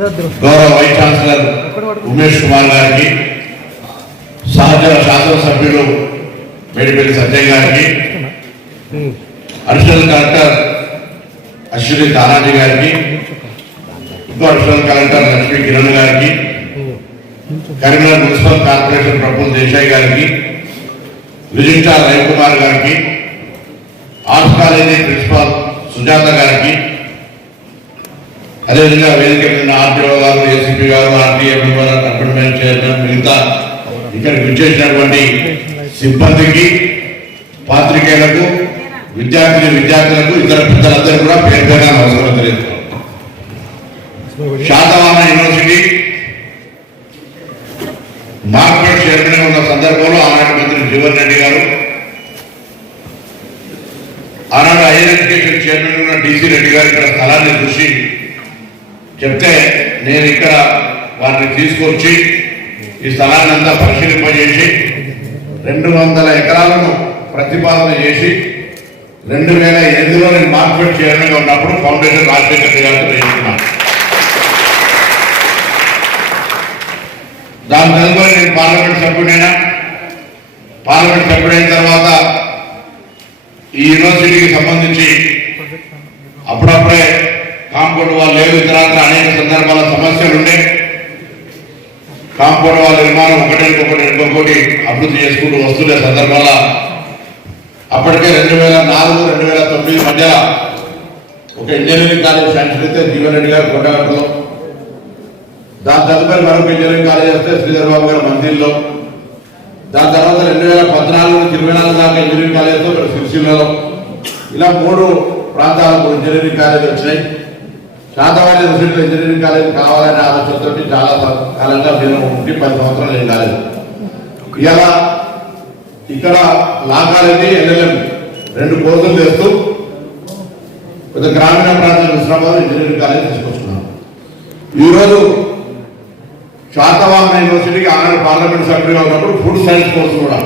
గౌరవ vice chancellor Umesh Kumar గారికి సహచర శాసనసభ్యులు మేడిపల్లి సత్య గారికి అడిషనల్ కలెక్టర్ అశ్విని తానాజీ గారికి ఇంకో అడిషనల్ కలెక్టర్ లక్ష్మీ కిరణ్ గారికి కరీంనగర్ మున్సిపల్ కార్పొరేషన్ ప్రభుత్వ దేశాయ్ గారికి రిజిస్ట్రార్ రవికుమార్ గారికి ఆర్ట్స్ కాలేజీ ప్రిన్సిపాల్ సుజాత గారికి అదేవిధంగా వేదిక మీద ఆర్టీఓ గారు ఏసీపీ గారు ఆర్టీఏ గారు కంపెనీ చేయడం మిగతా ఇక్కడికి విచ్చేసినటువంటి సిబ్బందికి పాత్రికేయులకు విద్యార్థిని విద్యార్థులకు ఇతర పెద్దలందరూ కూడా పేరు పేరున నమస్కారం తెలియజేస్తున్నాం శాతవాహన యూనివర్సిటీ మార్కెట్ చైర్మన్ ఉన్న సందర్భంలో ఆనాటి మంత్రి జీవన్ రెడ్డి గారు ఆనాడు హైయర్ ఎడ్యుకేషన్ చైర్మన్ ఉన్న డీసీ రెడ్డి గారు ఇక్కడ స్థలాన్ని చూసి చెప్తే నేను ఇక్కడ వారిని తీసుకొచ్చి ఈ స్థలాన్ని అంతా పరిశీలింపజేసి రెండు వందల ఎకరాలను ప్రతిపాదన చేసి రెండు వేల ఎనిమిదిలో నేను మార్కెట్ చైర్మన్గా ఉన్నప్పుడు ఫౌండేషన్ రాజశేఖర్ రెడ్డి గారితో దాని తదుపరి నేను పార్లమెంట్ సభ్యుడైనా పార్లమెంట్ సభ్యుడైన తర్వాత ఈ యూనివర్సిటీకి సంబంధించి అప్పుడప్పుడే కాంపౌండ్ వాళ్ళు లేదు. ఇతరాత్ర అనేక సందర్భాల సమస్యలు ఉండే కాంపౌండ్ వాళ్ళ నిర్మాణం ఒకటి ఇంకొకటి ఇంకొకటి అభివృద్ధి చేసుకుంటూ వస్తున్న సందర్భాల అప్పటికే రెండు వేల నాలుగు రెండు వేల తొమ్మిది మధ్య ఒక ఇంజనీరింగ్ కాలేజ్ శాంక్షన్ అయితే జీవన్ రెడ్డి గారు కొండగట్టలో దాని తదుపరి మరొక ఇంజనీరింగ్ కాలేజ్ వస్తే శ్రీధర్ బాబు గారు మందిర్లో దాని తర్వాత రెండు వేల పద్నాలుగు నుంచి ఇరవై నాలుగు దాకా ఇంజనీరింగ్ కాలేజ్తో ఇక్కడ సిరిసిల్లలో. ఇలా మూడు ప్రాంతాలకు ఇంజనీరింగ్ కాలేజ్ వచ్చినాయి. శాతవాడి యూనివర్సిటీలో ఇంజనీరింగ్ కాలేజ్ కావాలనే ఆలోచనతో చాలా కాలంగా నేను ఉండి పది సంవత్సరాలు నేను కాలేదు. ఇలా ఇక్కడ లా కాలేజీ ఎల్ఎల్ఎం రెండు కోర్సులు చేస్తూ కొంత గ్రామీణ ప్రాంతాల హుస్నాబాద్ ఇంజనీరింగ్ కాలేజ్ తీసుకొస్తున్నాను ఈరోజు శాతవాహన యూనివర్సిటీకి ఆనాడు పార్లమెంట్ సభ్యుడిగా ఉన్నప్పుడు ఫుడ్ సైన్స్ కోర్సు కూడా.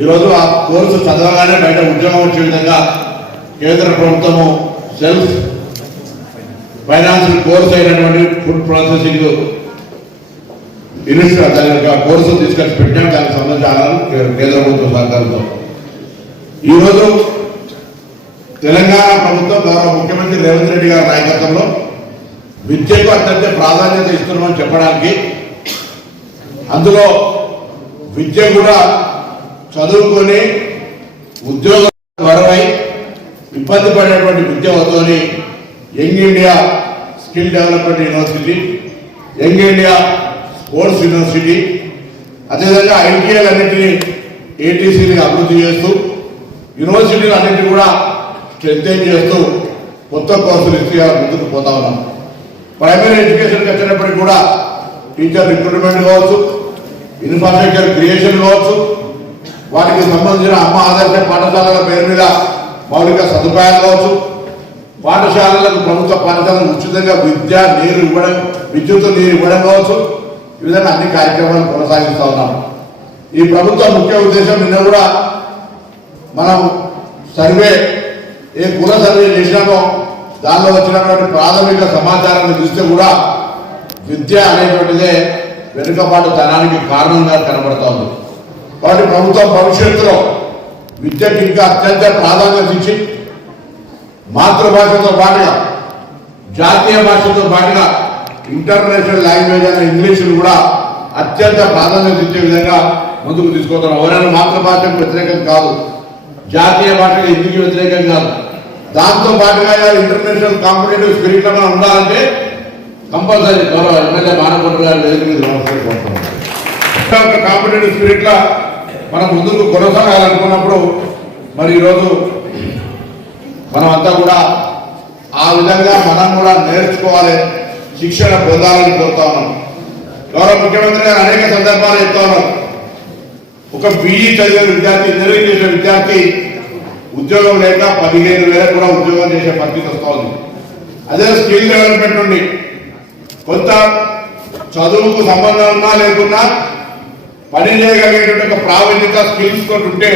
ఈరోజు ఆ కోర్సు చదవగానే బయట ఉద్యోగం వచ్చే విధంగా కేంద్ర ప్రభుత్వము సెల్ఫ్ ఫైనాన్షియల్ కోర్స్ అయినటువంటి ఫుడ్ ప్రాసెసింగ్ ఇన్స్టిట్యూట్ దాని యొక్క కోర్సు తీసుకొచ్చి పెట్టాం దానికి సంబంధించి కేంద్ర ప్రభుత్వ సహకారంతో. ఈరోజు తెలంగాణ ప్రభుత్వం గౌరవ ముఖ్యమంత్రి రేవంత్ రెడ్డి గారి నాయకత్వంలో విద్యకు అత్యంత ప్రాధాన్యత ఇస్తున్నామని చెప్పడానికి అందులో విద్య కూడా చదువుకొని ఉద్యోగం వరమై ఇబ్బంది పడేటువంటి విద్య వద్దని young India skill development university young India sports university అదేవిధంగా ఐటీఐలు అన్నింటినీ ఏటీసీని అభివృద్ధి చేస్తూ యూనివర్సిటీలు అన్నింటినీ కూడా స్ట్రెంగ్ చేస్తూ కొత్త కోర్సులు ఇస్తూ ముందుకు పోతా ఉన్నాం. ప్రైమరీ ఎడ్యుకేషన్కి వచ్చినప్పటికీ కూడా టీచర్ రిక్రూట్మెంట్ కావచ్చు ఇన్ఫ్రాస్ట్రక్చర్ క్రియేషన్ కావచ్చు వాటికి సంబంధించిన అమ్మ ఆదర్శ పాఠశాలల పేరు మీద మౌలిక సదుపాయాలు కావచ్చు పాఠశాలలకు ప్రభుత్వ పథకం ఉచితంగా విద్య నీరు ఇవ్వడం విద్యుత్ నీరు ఇవ్వడం కావచ్చు. ఈ విధంగా అన్ని కార్యక్రమాలు కొనసాగిస్తూ ఉన్నాం. ఈ ప్రభుత్వ ముఖ్య ఉద్దేశం నిన్న కూడా మనం సర్వే ఏ కుల సర్వే చేసినామో దానిలో వచ్చినటువంటి ప్రాథమిక సమాచారాన్ని చూస్తే కూడా విద్య అనేటువంటిదే వెనుకపాటు తనానికి కారణంగా కనబడుతోంది కాబట్టి ప్రభుత్వం భవిష్యత్తులో విద్యకి ఇంకా అత్యంత ప్రాధాన్యత ఇచ్చి మాతృభాషతో పాటుగా జాతీయ భాషతో పాటుగా ఇంటర్నేషనల్ లాంగ్వేజ్ అనే ఇంగ్లీషును కూడా అత్యంత ప్రాధాన్యత ఇచ్చే విధంగా ముందుకు తీసుకొస్తున్నాం ఎవరైనా మాతృభాషకు వ్యతిరేకం కాదు. జాతీయ భాషకు ఎందుకు వ్యతిరేకం కాదు. దాంతో పాటుగా ఇంటర్నేషనల్ కాంపిటేటివ్ స్పిరిట్ అన్న మనం ఉండాలంటే కంపల్సరీ గౌరవ ఎమ్మెల్యే మానకొండ గారి వేదిక మీద కాంపిటేటివ్ స్పిరిట్ లా మనం ముందుకు కొనసాగాలనుకున్నప్పుడు మరి ఈరోజు మనమంతా కూడా ఆ విధంగా మనం కూడా నేర్చుకోవాలి శిక్షణ పొందాలని కోరుతా ఉన్నాం. గౌరవ ముఖ్యమంత్రి గారు అనేక సందర్భాలు చెప్తా ఉన్నాం ఒక బీఈ చదివిన విద్యార్థి ఇంజనీరింగ్ చేసిన విద్యార్థి ఉద్యోగం లేక పదిహేను వేల కూడా ఉద్యోగం చేసే పరిస్థితి వస్తుంది అదే స్కిల్ డెవలప్మెంట్ నుండి. కొంత చదువుకు సంబంధం ఉన్నా లేకున్నా పని చేయగలిగేటువంటి ఒక ప్రావీణ్యత స్కిల్స్ తోటి ఉంటే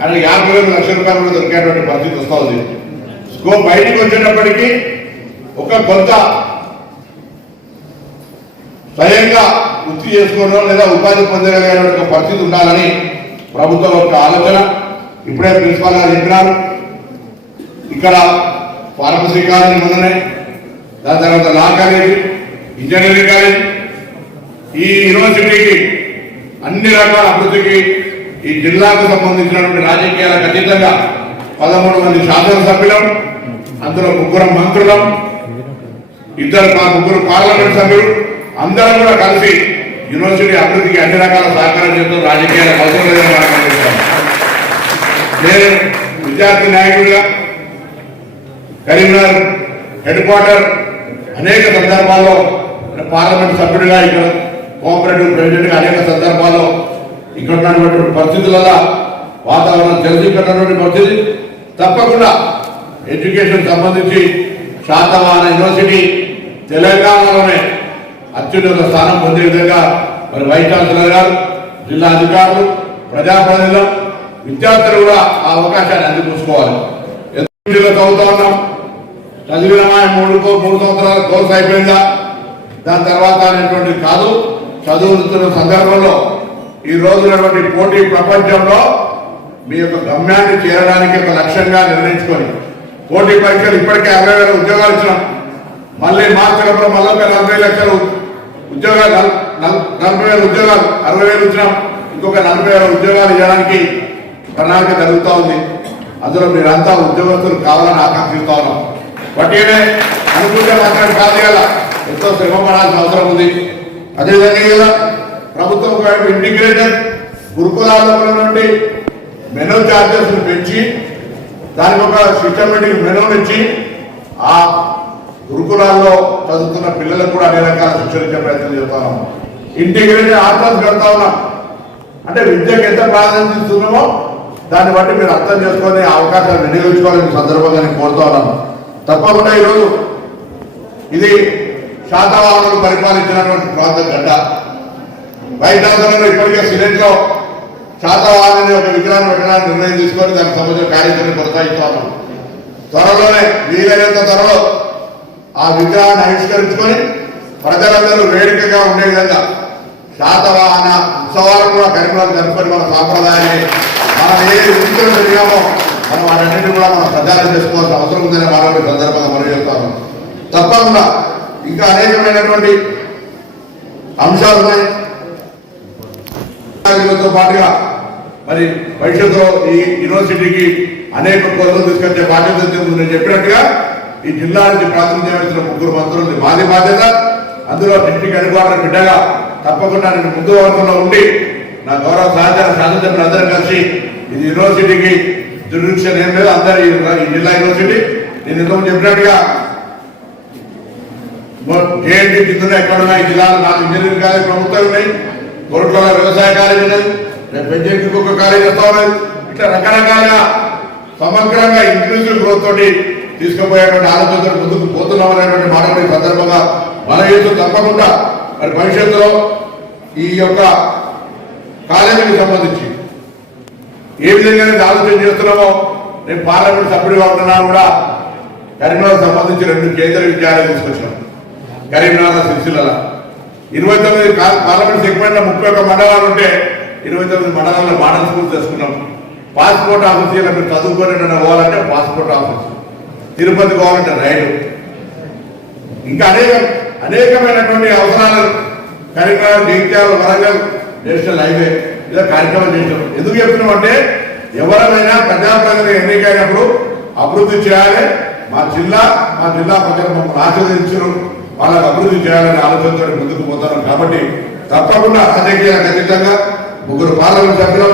ఆయన యాభై వేల లక్షల రూపాయలు కూడా దొరికేటువంటి పరిస్థితి వస్తుంది బయటికి వచ్చేటప్పటికి ఒక కొంత స్వయంగా వృత్తి చేసుకోవడం లేదా ఉపాధి పొందగలిగే ఒక పరిస్థితి ఉండాలని ప్రభుత్వం యొక్క ఆలోచన. ఇప్పుడే ప్రిన్సిపాల్ గారు చెప్పినారు. ఇక్కడ ఫార్మసీ కాలేజీ ఉన్నాయి. దాని తర్వాత లా కాలేజీ ఇంజనీరింగ్ కాలేజీ. ఈ యూనివర్సిటీకి అన్ని రకాల అభివృద్ధికి ఈ జిల్లాకు సంబంధించినటువంటి రాజకీయాలకు అతీతంగా పదమూడు మంది శాసనసభ్యులం అందులో ముగ్గురు మంత్రులం ఇద్దరు మా ముగ్గురు పార్లమెంట్ సభ్యులు అందరం కూడా కలిసి యూనివర్సిటీ అభివృద్ధికి అన్ని రకాల సహకారం చేస్తూ రాజకీయాలకు అవసరం లేదని మనం నేను విద్యార్థి నాయకుడిగా కరీంనగర్ హెడ్ క్వార్టర్ అనేక సందర్భాల్లో పార్లమెంట్ సభ్యుడిగా ఇక్కడ కోఆపరేటివ్ ప్రెసిడెంట్గా అనేక సందర్భాల్లో ఇక్కడ ఉన్నటువంటి పరిస్థితులలో వాతావరణం తెలిసిపెట్టినటువంటి పరిస్థితి. తప్పకుండా ఎడ్యుకేషన్ సంబంధించి శాతవాన యూనివర్సిటీ తెలంగాణలోనే అత్యున్నత స్థానం పొందే విధంగా మరి వైస్ ఛాన్సలర్ గారు జిల్లా అధికారులు ప్రజాప్రతినిధులు విద్యార్థులు కూడా ఆ అవకాశాన్ని అందిపుచ్చుకోవాలి. ఎందుకు చదువుతా ఉన్నాం? చదివిన మూడు మూడు సంవత్సరాల కోర్సు అయిపోయిందా? దాని తర్వాత అనేటువంటి కాదు చదువుతున్న సందర్భంలో ఈ రోజునటువంటి పోటీ ప్రపంచంలో మీ యొక్క గమ్యాన్ని చేరడానికి ఒక లక్ష్యంగా నిర్ణయించుకొని పోటీ పరీక్షలు ఇప్పటికే అరవై వేల ఉద్యోగాలు ఇచ్చినాం. మళ్ళీ మార్చడంలో మళ్ళీ ఒక నలభై లక్షలు ఉద్యోగాలు నలభై వేల ఉద్యోగాలు అరవై వేలు ఇచ్చినాం. ఇంకొక నలభై వేల ఉద్యోగాలు ఇవ్వడానికి ప్రణాళిక జరుగుతూ ఉంది. అందులో మీరంతా ఉద్యోగస్తులు కావాలని ఆకాంక్షిస్తా ఉన్నాం. వట్టినే అనుకుంటే మాత్రం కాదు కదా ఎంతో శ్రమ పడాల్సిన అవసరం ఉంది. అదేవిధంగా ప్రభుత్వం ఇంటిగ్రేటెడ్ గురుకులాల నుండి మెనూ చార్జెస్ పెంచి దానికి ఒక సిస్టమేటిక్ మెనూని ఇచ్చి ఆ గురుకులాల్లో చదువుతున్న పిల్లలకు కూడా అన్ని రకాల శిక్షణ ఇచ్చే ప్రయత్నం చేస్తున్నాం ఇంటిగ్రేటెడ్ ఆర్టర్స్ కడతా ఉన్నాం. అంటే విద్యకు ఎంత ప్రాధాన్యత ఇస్తున్నామో దాన్ని బట్టి మీరు అర్థం చేసుకొని అవకాశాలు వినియోగించుకోవాలని సందర్భంగా నేను కోరుతా ఉన్నాను. తప్పకుండా ఈరోజు ఇది శాతవాహనులు పరిపాలించినటువంటి ప్రాంతం గడ్డ వైట్ హౌస్ ఇప్పటికే సినెట్ శాతవాహన్ అనే ఒక విగ్రహాన్ని పెట్టడానికి నిర్ణయం తీసుకొని దానికి సంబంధించిన కార్యక్రమం కొనసాగిస్తా త్వరలోనే వీలైనంత త్వరలో ఆ విగ్రహాన్ని ఆవిష్కరించుకొని ప్రజలందరూ వేడుకగా ఉండే విధంగా శాతవాహన ఉత్సవాలు కూడా కరీంనగర్ జరుపుకొని మన సాంప్రదాయాన్ని మనం ఏ రీతిలో జరిగామో మనం వాటన్నింటినీ కూడా మనం ప్రచారం చేసుకోవాల్సిన అవసరం ఉందనే మనం సందర్భంగా మనం చెప్తాము తప్పకుండా ఇంకా అనేకమైనటువంటి అంశాలు ఉన్నాయి పాటుగా మరి భవిష్యత్తులో ఈ యూనివర్సిటీకి అనేక కొలతలు తీసుకొచ్చే బాధ్యత నేను చెప్పినట్టుగా ఈ జిల్లా నుంచి ప్రాతినిధ్యం వహించిన ముగ్గురు మంత్రులు మాది బాధ్యత. అందులో డిస్టిక్ హెడ్ క్వార్టర్ బిడ్డగా తప్పకుండా నేను ముందు వర్గంలో ఉండి నా గౌరవ సహచార శాసనసభ్యులు అందరం కలిసి ఇది యూనివర్సిటీకి దుర్భిక్షణ ఏం లేదు అందరు ఈ జిల్లా యూనివర్సిటీ. నేను ఇంతకు చెప్పినట్టుగా జేఎన్టీ కింద ఎక్కడ ఉన్నాయి జిల్లాలో నాకు ఇంజనీరింగ్ కాలేజ్ ప్రభుత్వం ఉన్నాయి కోరుట్లలో వ్యవసాయ కాలేజ్ ఉన్నది. రేపు పెంచేకి ఒక కాలేజ్ వస్తా ఇట్లా రకరకాలుగా సమగ్రంగా ఇంక్లూజివ్ గ్రోత్ తోటి తీసుకుపోయేటువంటి ఆలోచనతో ముందుకు పోతున్నాం అనేటువంటి మాట సందర్భంగా బలహీనత తప్పకుండా మరి భవిష్యత్తులో ఈ యొక్క కాలేజీకి సంబంధించి ఏ విధంగా అయితే ఆలోచన చేస్తున్నామో నేను పార్లమెంట్ సభ్యుడిగా ఉంటున్నాను కూడా కరీంనగర్ సంబంధించి రెండు కేంద్ర విద్యాలయాలు తీసుకొచ్చాం కరీంనగర్ సిరిసిల్ల ఇరవై తొమ్మిది పార్లమెంట్ సెగ్మెంట్ ముప్పై ఒక్క మండలాలు ఉంటే ఇరవై తొమ్మిది మండలాల్లో మోడల్ స్కూల్ తెచ్చుకున్నాం పాస్పోర్ట్ ఆఫీస్ మీరు చదువుకొని పోవాలంటే పాస్పోర్ట్ ఆఫీస్. తిరుపతి పోవాలంటే రైలు. ఇంకా అనేక అనేకమైనటువంటి అవసరాలు కరీంనగర్ జగిత్యాల వరంగల్ నేషనల్ హైవే ఇలా కార్యక్రమం చేసాం ఎందుకు చెప్తున్నాం అంటే ఎవరైనా ప్రజాప్రతినిధి ఎన్నికైనప్పుడు అభివృద్ధి చేయాలి. మా జిల్లా మా జిల్లా ప్రజలు మమ్మల్ని ఆశీర్వదించరు. వాళ్ళకి అభివృద్ధి చేయాలని ఆలోచనతో ముందుకు పోతారు కాబట్టి తప్పకుండా రాజకీయ ఖచ్చితంగా ముగ్గురు పార్లమెంట్ సభ్యులు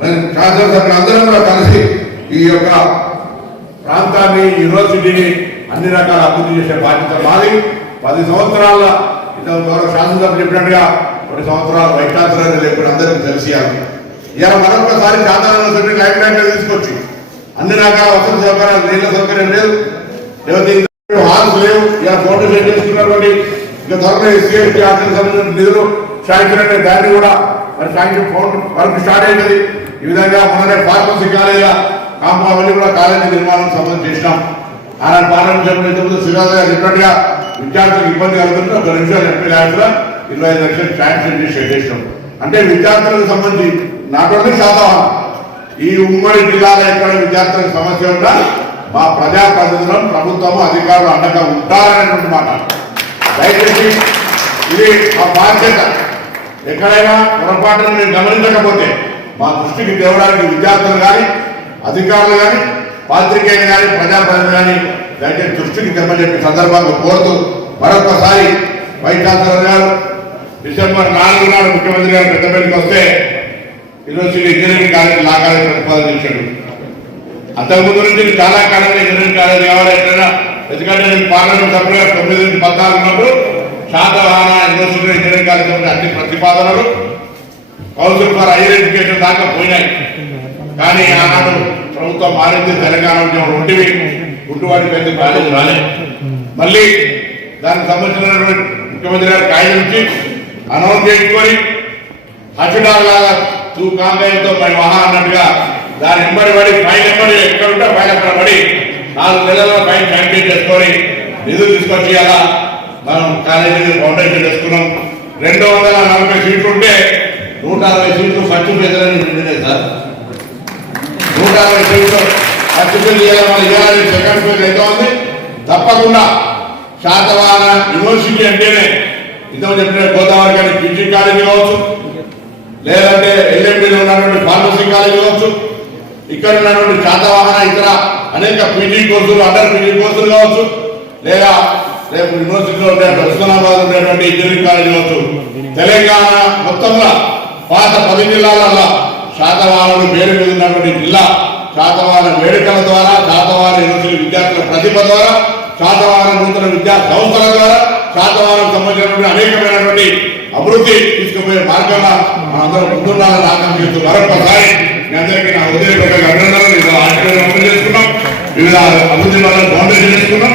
నేను శాసనసభ్యులు అందరం కూడా కలిసి ఈ యొక్క ప్రాంతాన్ని యూనివర్సిటీని అన్ని రకాల అభివృద్ధి చేసే బాధ్యత మాది. పది సంవత్సరాల ఇంతకు గౌరవ శాసనసభ చెప్పినట్టుగా కొన్ని సంవత్సరాలు వైకాసరాలు లేకుండా అందరికీ తెలిసియాలి ఇలా మరొకసారి సాధారణ సభ్యులు లైఫ్ లైన్ తీసుకొచ్చి అన్ని రకాల వసతి సౌకర్యాలు నీళ్ళ సౌకర్యం లేదు. లేకపోతే ఇంకా హాల్స్ లేవు. ఇలా ఫోటో సెట్ చేసుకున్నటువంటి ఇంకా త్వరలో ఎస్సీ ఎస్టీ ఆర్థిక సంబంధించిన నిధులు శాంక్షన్ దాన్ని కూడా మరి సాయంత్రం ఫోన్ వర్క్ స్టార్ట్ అయింది ఈ విధంగా మొన్ననే ఫార్మసీ కాలేజీల కాంపౌండ్ కూడా కాలేజీ నిర్మాణం సంబంధం చేసినాం. ఆనాడు పార్లమెంట్ సభ్యులు ఇంతకుముందు శ్రీరాజు గారు చెప్పినట్టుగా విద్యార్థులకు ఇబ్బంది కలుగుతుంది. ఒక నిమిషాలు ఎంపీ ల్యాబ్స్ ఇరవై ఐదు లక్షలు శాంక్షన్ చేసి పెట్టేసినాం అంటే విద్యార్థులకు సంబంధించి నాట్ ఓన్లీ శాతవాహనం. ఈ ఉమ్మడి జిల్లాలో ఎక్కడ విద్యార్థులకు సమస్య ఉన్నా మా ప్రజాప్రతినిధులం ప్రభుత్వము అధికారులు అండగా ఉంటారనేటువంటి మాట. దయచేసి ఇది మా బాధ్యత. ఎక్కడైనా పొరపాటును మీరు గమనించకపోతే మా దృష్టికి తేవడానికి విద్యార్థులు కానీ అధికారులు కానీ పాత్రికేయులు కానీ ప్రజాప్రతినిధులు కానీ దయచేసి దృష్టికి తెమ్మని చెప్పి సందర్భంగా కోరుతూ మరొకసారి వైస్ ఛాన్సలర్ గారు డిసెంబర్ నాలుగు నాడు ముఖ్యమంత్రి గారు పెద్దపల్లికి వస్తే university engineering college law college ప్రతిపాదన చేశాడు. అంతకుముందు నుంచి చాలా కాలంగా ఇంజనీరింగ్ కాలేజ్ కావాలి ఎక్కడైనా ఎందుకంటే నేను పార్లమెంట్ సభ్యులుగా తొమ్మిది నుంచి పద్నాలుగు ఉన్నప్పుడు శాతవాహన యూనివర్సిటీ ఇంజనీరింగ్ కాలేజ్ ఉన్న అన్ని ప్రతిపాదనలు కౌన్సిల్ ఫర్ హైయర్ ఎడ్యుకేషన్ దాకా పోయినాయి. కానీ ఆనాడు ప్రభుత్వం మారింది తెలంగాణ ఉద్యమం ఉంటివి గుట్టువాడి పెద్ద కాలేజీ రాలేదు మళ్ళీ దానికి సంబంధించినటువంటి ముఖ్యమంత్రి గారు కాగితం ఇచ్చి అనౌన్స్ చేసుకొని హసిడార్ లాగా మరి మహా అన్నట్టుగా దాని ఎంబడి పడి ఫైన్ ఎంబడి ఎక్కడ ఉంటే ఫైన్ అక్కడ పడి నాలుగు నెలల ఫైన్ కంప్లీట్ చేసుకొని నిధులు తీసుకొచ్చి అలా మనం కాలేజీని ఫౌండేషన్ చేసుకున్నాం. రెండు వందల నలభై సీట్లు ఉంటే నూట అరవై సీట్లు ఖర్చు పెద్దలని నిండినాయి సార్. నూట అరవై సీట్లు ఖర్చు పెళ్ళి సెకండ్ ఫేజ్ అయితే ఉంది? తప్పకుండా శాతవాహన యూనివర్సిటీ అంటేనే ఇంతకు చెప్పిన గోదావరి కానీ పిజీ కాలేజీ కావచ్చు లేదంటే ఎల్ఎండిలో ఉన్నటువంటి ఫార్మసీ కాలేజీ కావచ్చు ఇక్కడ ఉన్నటువంటి శాతవాహన ఇతర అనేక పీజీ కోర్సులు అండర్ పీజీ కోర్సులు కావచ్చు లేదా రేపు యూనివర్సిటీలో ఉండే ఉస్మానాబాద్ ఉండేటువంటి ఇంజనీరింగ్ కాలేజీ కావచ్చు. తెలంగాణ మొత్తంలో పాత పది జిల్లాలలో శాతవాహనుడు వేడుక ఉన్నటువంటి జిల్లా శాతవాహన వేడుకల ద్వారా శాతవాహన యూనివర్సిటీ విద్యార్థుల ప్రతిభ ద్వారా శాతవాహన నూతన విద్యా సంస్థల ద్వారా శాతవాహనం సంబంధించినటువంటి అనేకమైనటువంటి అభివృద్ధి తీసుకుపోయే మార్గంలో మనందరం ముందుండాలని ఆకాంక్షిస్తూ మరొకసారి మీ అందరికీ నా ఉదయపూర్వక అభినందనలు. వివిధ ఆశీర్వాదం అమలు చేసుకున్నాం. వివిధ అభివృద్ధి వల్ల ఫౌండేషన్ చేసుకున్నాం.